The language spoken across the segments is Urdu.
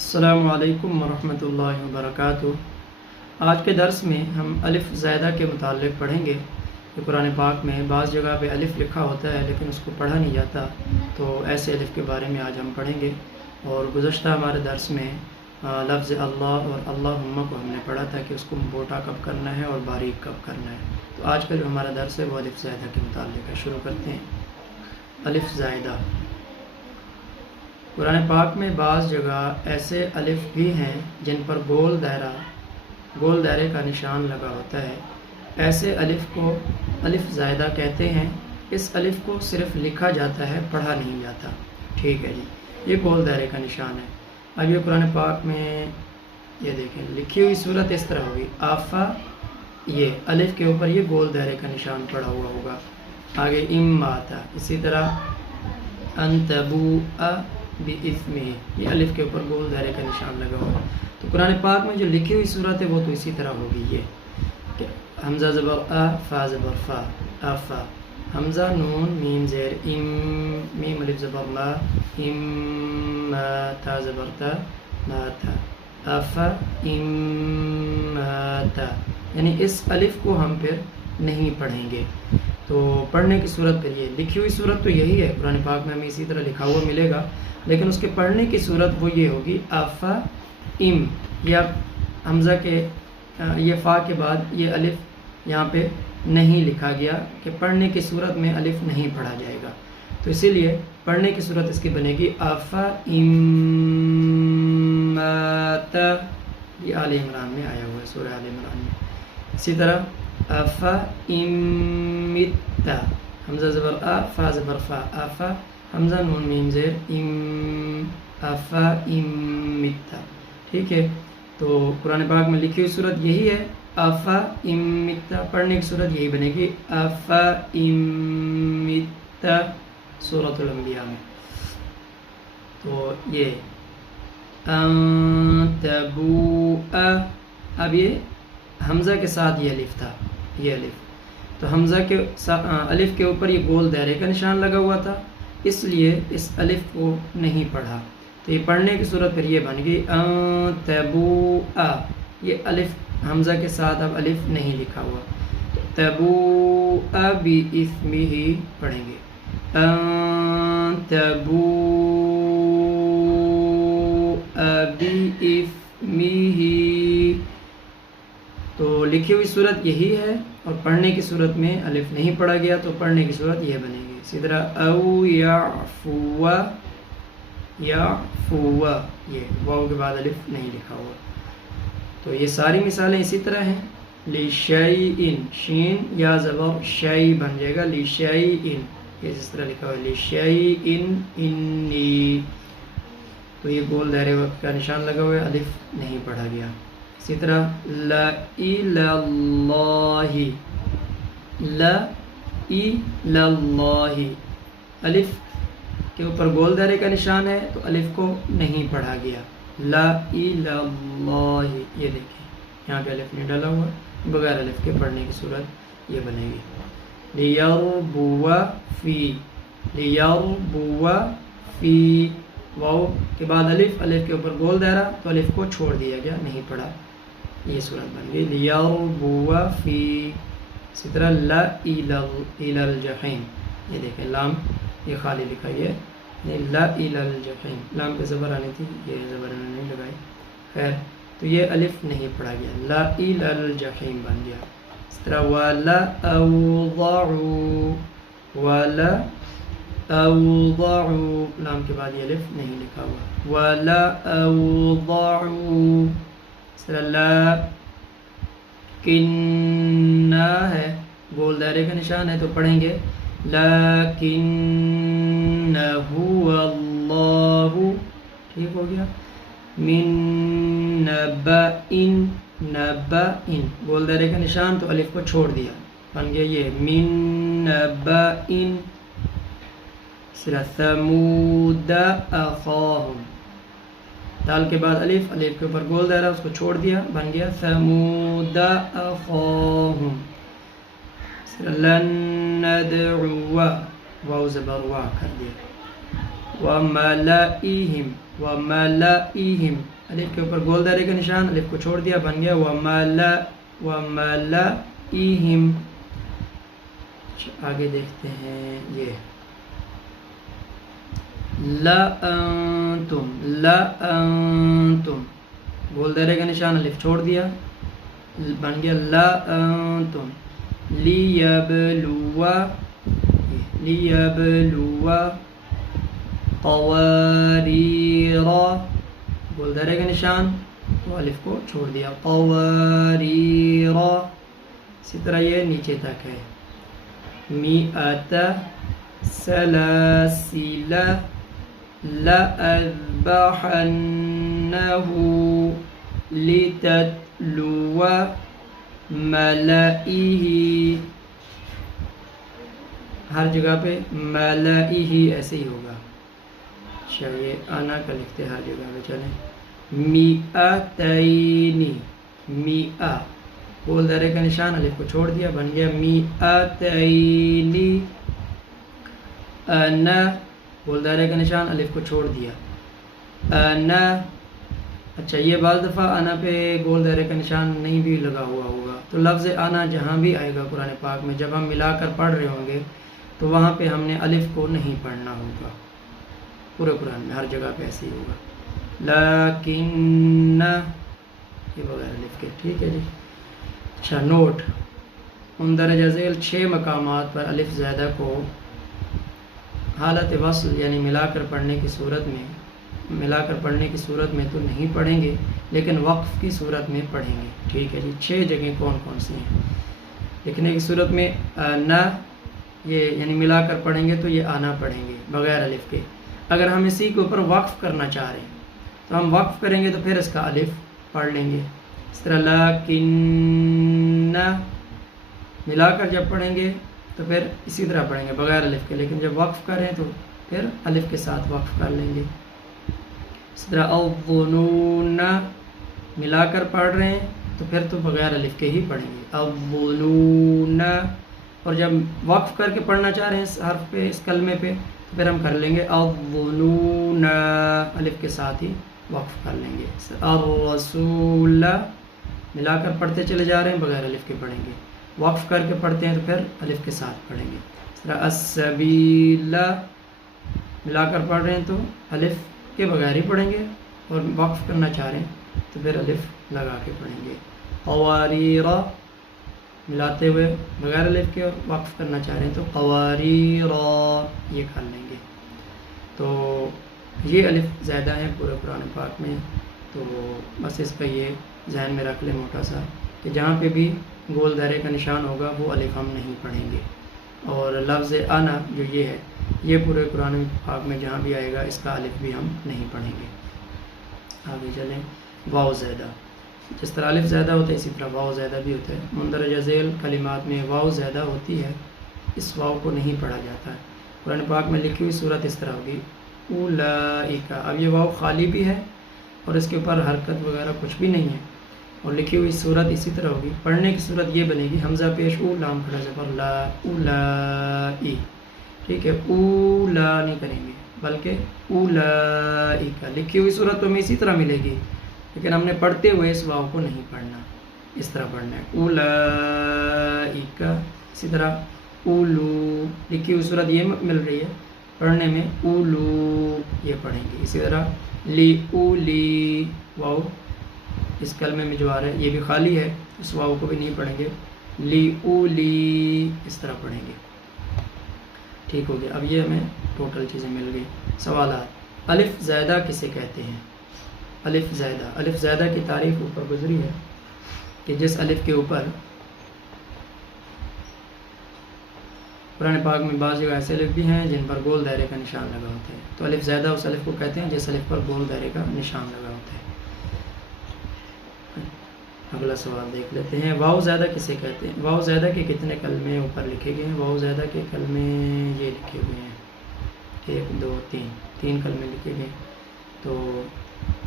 السلام علیکم ورحمۃ اللہ وبرکاتہ۔ آج کے درس میں ہم الف زائدہ کے متعلق پڑھیں گے کہ قرآن پاک میں بعض جگہ پہ الف لکھا ہوتا ہے لیکن اس کو پڑھا نہیں جاتا، تو ایسے الف کے بارے میں آج ہم پڑھیں گے۔ اور گزشتہ ہمارے درس میں لفظ اللہ اور اللہم کو ہم نے پڑھا تھا کہ اس کو موٹا کب کرنا ہے اور باریک کب کرنا ہے۔ تو آج کا جو ہمارا درس ہے وہ الف زائدہ کے متعلق ہے۔ شروع کرتے ہیں۔ الف زائدہ، قرآن پاک میں بعض جگہ ایسے الف بھی ہیں جن پر گول دائرے کا نشان لگا ہوتا ہے۔ ایسے الف کو الف زائدہ کہتے ہیں۔ اس الف کو صرف لکھا جاتا ہے، پڑھا نہیں جاتا۔ ٹھیک ہے جی، یہ گول دائرے کا نشان ہے۔ اب یہ قرآن پاک میں یہ دیکھیں، لکھی ہوئی صورت اس طرح ہوگی، آفا، یہ الف کے اوپر یہ گول دائرے کا نشان پڑا ہوا ہوگا۔ آگے ام آتا، اسی طرح انتبوء بِإِثْمِهِ، یہ الف کے اوپر گول دائرے کا نشان لگا ہوا۔ تو قرآن پاک میں جو لکھی ہوئی صورت ہے وہ تو اسی طرح ہوگی، یہ کہ حمزہ زبر آ، فا زبر فا، آفا، حمزہ نون میم زیر ام، میم الف زبر ما، ام تا زبر تا، ما تا، آفا ام تا، یعنی اس الف کو ہم پھر نہیں پڑھیں گے۔ تو پڑھنے کی صورت پھر یہ لکھی ہوئی صورت تو یہی ہے، قرآن پاک میں ہمیں اسی طرح لکھا ہوا ملے گا، لیکن اس کے پڑھنے کی صورت وہ یہ ہوگی، آفا ام، یا حمزہ کے یہ فا کے بعد یہ الف یہاں پہ نہیں لکھا گیا کہ پڑھنے کی صورت میں الف نہیں پڑھا جائے گا، تو اسی لیے پڑھنے کی صورت اس کی بنے گی آفا ام تا، یہ آل عمران میں آیا ہوا ہے، سورہ آل عمران میں۔ اسی طرح آفا امتا، حمزہ زبر آ، فا زبر فا، آفا، حمزہ نون میم زیر ام، آفا امتا۔ ٹھیک ہے، تو قرآن پاک میں لکھی ہوئی صورت یہی ہے، آفا امتا، پڑھنے کی صورت یہی بنے گی، آفا امتا، سورۃ الانبیاء میں۔ تو یہ انتبوء، اب یہ حمزہ کے ساتھ یہ الف تھا، یہ الف، تو حمزہ کے الف کے اوپر یہ گول دائرے کا نشان لگا ہوا تھا، اس لیے اس الف کو نہیں پڑھا، تو یہ پڑھنے کی صورت پھر یہ بن گئی انتبوء، یہ الف حمزہ کے ساتھ اب الف نہیں لکھا ہوا، تو تبوء بِإِثْمِهِ پڑھیں گے، انتبوء بِإِثْمِهِ۔ تو لکھی ہوئی صورت یہی ہے اور پڑھنے کی صورت میں الف نہیں پڑھا گیا، تو پڑھنے کی صورت یہ بنے گی۔ اسی طرح او یعفو، یعفو، یہ واو کے بعد الف نہیں لکھا ہوا۔ تو یہ ساری مثالیں اسی طرح ہیں۔ لِشَيْءٍ، شین یا زبر شَيْ بن جائے گا، لِشَيْءٍ، یہ جس طرح لکھا ہوا ہے لِشَيْءٍ إِنِّي، تو یہ گول دائرے کا نشان لگا ہوا ہے، الف نہیں پڑھا گیا۔ اسی طرح لَإِلَى اللَّهِ، لَإِلَى اللَّهِ، الف کے اوپر گول دائرے کا نشان ہے تو الف کو نہیں پڑھا گیا، لَإِلَى اللَّهِ، یہ دیکھیں یہاں پہ الف نہیں ڈالا ہوا، بغیر الف کے پڑھنے کی صورت یہ بنے گی۔ لِيَرْبُوَ فِي، لِيَرْبُوَ فِي، واو کے بعد الف، الف کے اوپر گول دائرہ تو الف کو چھوڑ دیا گیا، نہیں پڑھا، یہ صورت بن گئی لِيَرْبُوَ فِي۔ اسی طرح لَإِلَى الْجَحِيمِ، یہ دیکھیں لام یہ خالی لکھا ہے، لَإِلَى الْجَحِيمِ، لام پہ زبر آنی تھی، یہ زبر نہیں لگائی، خیر، تو یہ الف نہیں پڑھا گیا، لَإِلَى الْجَحِيمِ بن گیا۔ اس طرح وَلَأَوْضَعُوا، لام کے بعد یہ الف نہیں لکھا ہوا، وَلَأَوْضَعُوا۔ اس طرح لَكِنَّا ہے، گول دائرے کا نشان ہے تو پڑھیں گے لَكِنَّهُ اللَّهُ، ٹھیک ہو گیا، مِن نَبَإٍ، نَبَإٍ، گول دائرے کا نشان تو الف کو چھوڑ دیا، بن گیا یہ مِن نَبَإٍ۔ ثَمُودَ أَخَاهُمْ، دال کے بعد الف، الف کے اوپر گول دائرہ اس کو چھوڑ دیا، بن گیا ثَمُودَ أَخَاهُمْ۔ لَن نَّدْعُوَ، واو زبر وا کر دیا، وملئہم وملئہم، الف کے اوپر گول دائرے کا نشان، الف کو چھوڑ دیا، بن گیا وملئہم۔ آگے دیکھتے ہیں یہ لأنتم لأنتم، گول دائرے کا نشان، الف چھوڑ دیا، بن گیا لأنتم لیبلوا لیبلوا قواریر، گول دائرے کا نشان تو الف کو چھوڑ دیا، قواریر، اسی طرح یہ نیچے تک ہے، مئۃ سلاسل لأذبحنہ لتتلو ملئہ، ہر جگہ پہ ملئہ ایسے ہی ہوگا، اچھا یہ آنا کا لکھتے ہر جگہ پہ، چلیں مئتین، مئہ گول دائرے کا نشان، الف کو چھوڑ دیا، بن گیا مئتین، انا گول دائرے کا نشان، الف کو چھوڑ دیا، انا، اچھا یہ بعض دفعہ انا پہ گول دائرے کا نشان نہیں بھی لگا ہوا ہوگا، تو لفظ انا جہاں بھی آئے گا قرآن پاک میں، جب ہم ملا کر پڑھ رہے ہوں گے تو وہاں پہ ہم نے الف کو نہیں پڑھنا ہوگا، پورے قرآن میں ہر جگہ پہ ایسے ہی ہوگا، لیکن یہ بغیر الف کے، ٹھیک ہے جی۔ اچھا نوٹ، مندرجہ ذیل 6 مقامات پر الف زائدہ کو حالت وصل یعنی ملا کر پڑھنے کی صورت میں تو نہیں پڑھیں گے، لیکن وقف کی صورت میں پڑھیں گے، ٹھیک ہے جی۔ 6 جگہیں کون کون سی ہیں؟ لکھنے کی صورت میں نہ، یہ یعنی ملا کر پڑھیں گے تو یہ آنا پڑھیں گے بغیر الف کے۔ اگر ہم اسی کے اوپر وقف کرنا چاہ رہے ہیں تو ہم وقف کریں گے تو پھر اس کا الف پڑھ لیں گے، اس طرح لیکن ملا کر جب پڑھیں گے تو پھر اسی طرح پڑھیں گے بغیر الف کے، لیکن جب وقف کریں تو پھر الف کے ساتھ وقف کر لیں گے، اس طرح الظنون ملا کر پڑھ رہے ہیں تو پھر تو بغیر الف کے ہی پڑھیں گے، الظنون، اور جب وقف کر کے پڑھنا چاہ رہے ہیں اس حرف پہ، اس کلمے پہ، تو پھر ہم کر لیں گے الظنون، الف کے ساتھ ہی وقف کر لیں گے، الرسول ملا کر پڑھتے چلے جا رہے ہیں بغیر الف کے پڑھیں گے، وقف کر کے پڑھتے ہیں تو پھر الف کے ساتھ پڑھیں گے، اس طرح السبیل ملا کر پڑھ رہے ہیں تو الف کے بغیر ہی پڑھیں گے، اور وقف کرنا چاہ رہے ہیں تو پھر الف لگا کے پڑھیں گے، قواریر ملاتے ہوئے بغیر الف کے، اور وقف کرنا چاہ رہے ہیں تو قواریر یہ کر لیں گے۔ تو یہ الف زائدہ ہیں پورے قرآن پاک میں، تو بس اس کا یہ ذہن میں رکھ لیں موٹا سا کہ جہاں پہ بھی گول دائرے کا نشان ہوگا وہ الف ہم نہیں پڑھیں گے، اور لفظ انا جو یہ ہے یہ پورے قرآن پاک میں جہاں بھی آئے گا اس کا الف بھی ہم نہیں پڑھیں گے۔ آگے چلیں، واو زائدہ، جس طرح الف زائدہ ہوتا ہے اسی طرح واو زائدہ بھی ہوتا ہے، مندرجہ ذیل کلمات میں واو زائدہ ہوتی ہے، اس واو کو نہیں پڑھا جاتا ہے، قرآن پاک میں لکھی ہوئی صورت اس طرح ہوگی اولئک، اب یہ واو خالی بھی ہے اور اس کے اوپر حرکت وغیرہ کچھ بھی نہیں ہے، اور لکھی ہوئی صورت اسی طرح ہوگی، پڑھنے کی صورت یہ بنے گی حمزہ پیش او، لام کھڑا زبر لا، اولائی، ٹھیک ہے، اولا نہیں کریں گے بلکہ اولئک، لکھی ہوئی صورت تو ہمیں اسی طرح ملے گی، لیکن ہم نے پڑھتے ہوئے اس واو کو نہیں پڑھنا، اس طرح پڑھنا ہے اولئک، اسی طرح اولو، لکھی ہوئی صورت یہ مل رہی ہے، پڑھنے میں اولو یہ پڑھیں گے، اسی طرح لی اولی، واو اس کلمے میں جو آ رہا ہے یہ بھی خالی ہے، اس واو کو بھی نہیں پڑھیں گے، لی اولی اس طرح پڑھیں گے، ٹھیک ہو گیا۔ اب یہ ہمیں ٹوٹل چیزیں مل گئی۔ سوالات، الف زائدہ کسے کہتے ہیں؟ الف زائدہ کی تعریف اوپر گزری ہے کہ جس الف کے اوپر قرآن پاک میں بعض جگہ ایسے الف بھی ہیں جن پر گول دائرے کا نشان لگا ہوتا ہے، تو الف زائدہ اس الف کو کہتے ہیں جس الف پر گول دائرے کا نشان لگا ہوتا ہے۔ اگلا سوال دیکھ لیتے ہیں، واو زائدہ کسے کہتے ہیں؟ واو زائدہ کے کتنے کلمے اوپر لکھے گئے ہیں؟ واو زائدہ کے کلمے یہ لکھے ہوئے ہیں 1 2 3 کلمے لکھے گئے، تو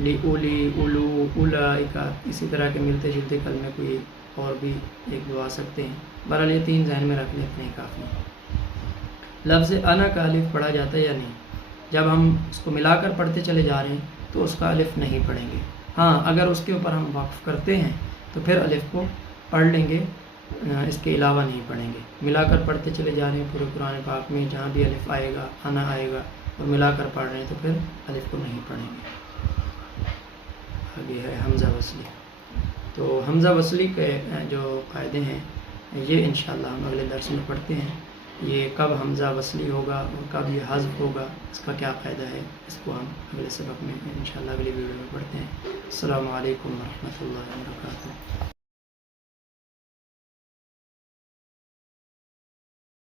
لی اولی، اولو، اولئک، اسی طرح کے ملتے جلتے کلمے کوئی اور بھی ایک دو آ سکتے ہیں، بہرحال یہ 3 ذہن میں رکھنے اتنے کافی ہیں۔ لفظ انا کا الف پڑھا جاتا ہے یا نہیں؟ جب ہم اس کو ملا کر پڑھتے چلے جا رہے ہیں تو اس کا الف نہیں پڑھیں گے. ہاں اگر اس کے اوپر ہم وقف کرتے ہیں تو پھر الف کو پڑھ لیں گے، اس کے علاوہ نہیں پڑھیں گے. ملا کر پڑھتے چلے جا رہے ہیں پورے قرآن پاک میں، جہاں بھی الف آئے گا انا آئے گا اور ملا کر پڑھ رہے ہیں تو پھر الف کو نہیں پڑھیں گے. آگے ہے حمزہ وصلی. تو حمزہ وصلی کے جو قاعدے ہیں یہ انشاءاللہ ہم اگلے درس میں پڑھتے ہیں. یہ کب حمزہ وصلی ہوگا اور کب یہ حذف ہوگا، اس کا کیا قاعدہ ہے، اس کو ہم اگلے سبق میں انشاءاللہ اگلی ویڈیو میں پڑھتے ہیں. السلام علیکم ورحمۃ اللہ وبرکاتہ.